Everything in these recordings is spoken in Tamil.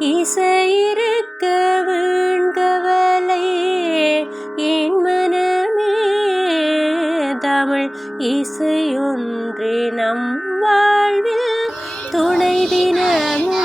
இசையிருக்க வீண்கவலை என் மனமே தமிழ் இசையொன்றே நம் வாழ்வில் துணை தினமே.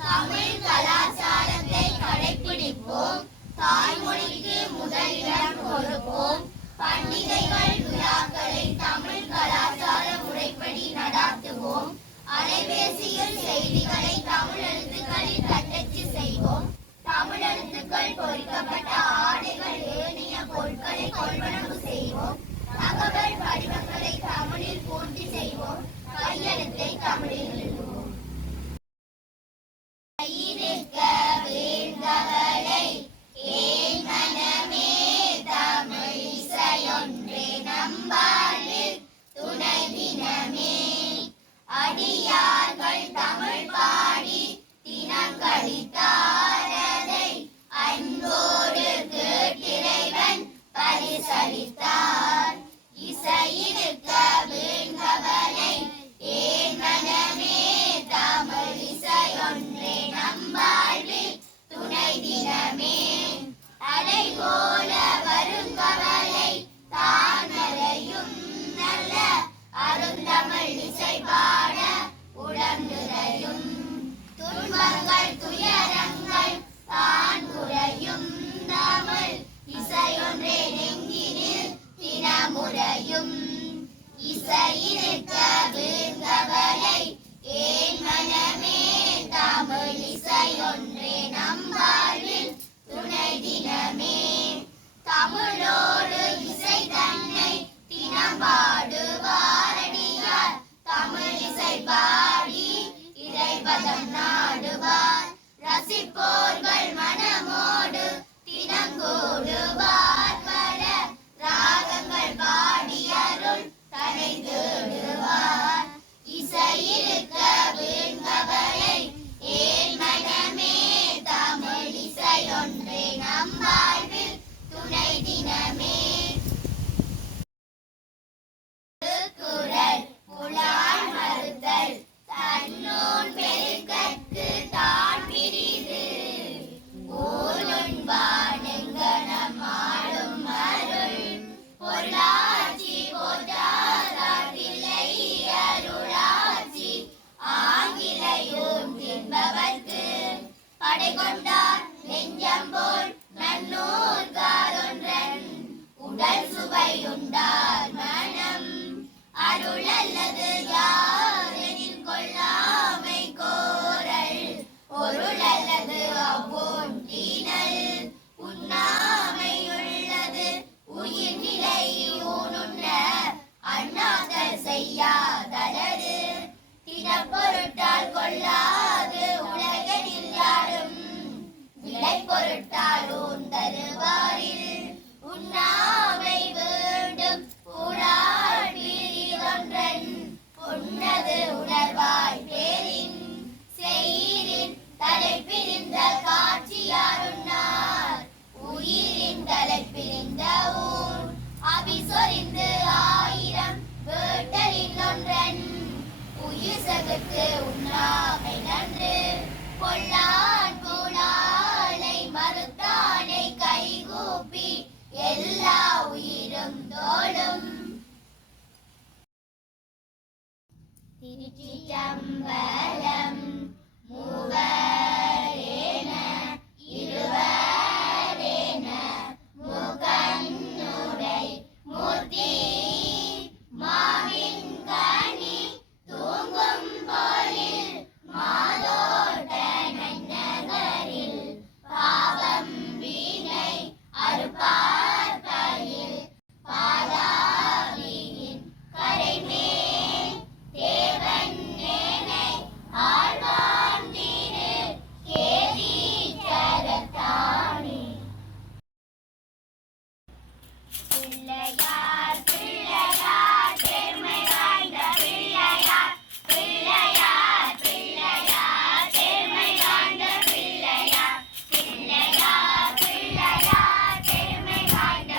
தமிழ் கலாச்சாரத்தை கடைப்பிடிப்போம், தாய்மொழிக்கு முதலிடம் கொடுப்போம். பண்டிகைகள் விழாக்களை தமிழ் கலாச்சார முறைப்படி நடாத்துவோம். அலைபேசியில் செய்திகளை தமிழ் எழுத்துக்களில் தட்டச்சு செய்வோம். தமிழ் எழுத்துக்கள் பொறிக்கப்பட்ட ஆடைகள் ஏனைய பொருட்களை கொள்வனவு செய்வோம். தகவல் படிவங்களை தமிழில் பூர்த்தி செய்வோம். கையெழுத்தை தமிழில் எழுதுவோம். இருக்க வேண்டவளை ஏன் மனமே தமிழ் இசையொன்றே நம்பாளில் துணை தினமே. அடியார்கள் தமிழ் பாடி தினம் கழித்தாரதை அன்போடு கேட்டிறைவன் பரிசளித்தார். இசையிருக்க வேண்டவளை ஏன் மனமே தமிழ் இசையொன்றே நம்பாழ்வில் துணை தினமே. அலை போல வருங்கவலை தானரையும் நல்ல அருந்தமிழ் இசை பாட உடம்புரையும். துன்பங்கள் துயரங்கள் தான் குறையும் தமிழ் இசையொன்றே நெஞ்சினில் தினமுறையும். இசையிருக்க வீழ்ந்தவளை ஏன் மனமே தமிழ் இசையொன்றே நம் வாழ்வில் துணை தினமே. தமிழோடு இசை தன்னை தினம் பாடுவாரடியார் தமிழ் இசை பாடி இறைவதம் நாடுவார். ரசிப்போர்கள் மனமோடு தினம் கூடுவார். பல ராகங்கள் பாடி அருள் தலை தேடுவார். இசையிருக்க வீழ்ந்தவளை ஏன் மனமே தமிழ் இசையொன்றே நம் வாழ்வில் துணை தினமே. குரல் புலால் மறுத்தல் தன்னூன் பெருக்கற்கு தான் பிரிது ஊருண்பான் எங்கனம் ஆளும் அருள் பொருளாட்சி போற்றாதில்லை அருளாட்சி ஆங்கிலையோம் தின்பவர்க்கு படை கொண்டார் நெஞ்சம் போல் நன்னூர்காரொன்றன் உடல் சுவையுண்டார் மனம் அருள் அல்லது யாரெனில் கொள்ளாமை கோரல் பொருள் அல்லது அவ்வோன் தீனல் உண்ணாமையுள்ளது உயிர் நிலை ஊனுண்ண அண்ணாதல் செய்யாதலது தினப்பொருட்டால் கொள்ளாது உலகனில் யாரும் விலை பொருட்டால் ஊன் தருவாரில் உண்ணாமை வேண்டும் உடால் பிரிதொன்றன் பொன்னது உணர்வாய் பேரின் செயிரின் தலை பிரிந்த காட்சியாருன்னார் உயிரின் தலை பிரிந்த ஊர் அபிசொரிந்து ஆயிரம் வேட்டலின் ஒன்றன் உயிர் சகத்து உண்ணாமை நன்று கொள்ளான் பூலானை மறுத்தானை கைகூப்பி எல்லா உயிரும் தோளும். திருச்சிற்றம்பலம். மூவரேன இருவரேன முகன்னுரை மூர்த்தி மாவின் கனி தூங்கும் போலில் மாதோட்ட நன்னகரில் பாவம் வீணை அறுப்பார் கையில் பாதாவியின் கரைமேல் தேவன் நேனை ஆழ்வான் தீரு கேதி கரத்தானி. பிள்ளையார் பிள்ளையார் பெருமை வாய்ந்த பிள்ளையார் பிள்ளையார் பிள்ளையார் பெருமை வாய்ந்த பிள்ளையார் பிள்ளையார் பிள்ளையார் பெருமை வாய்ந்த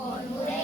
ஓர் முறை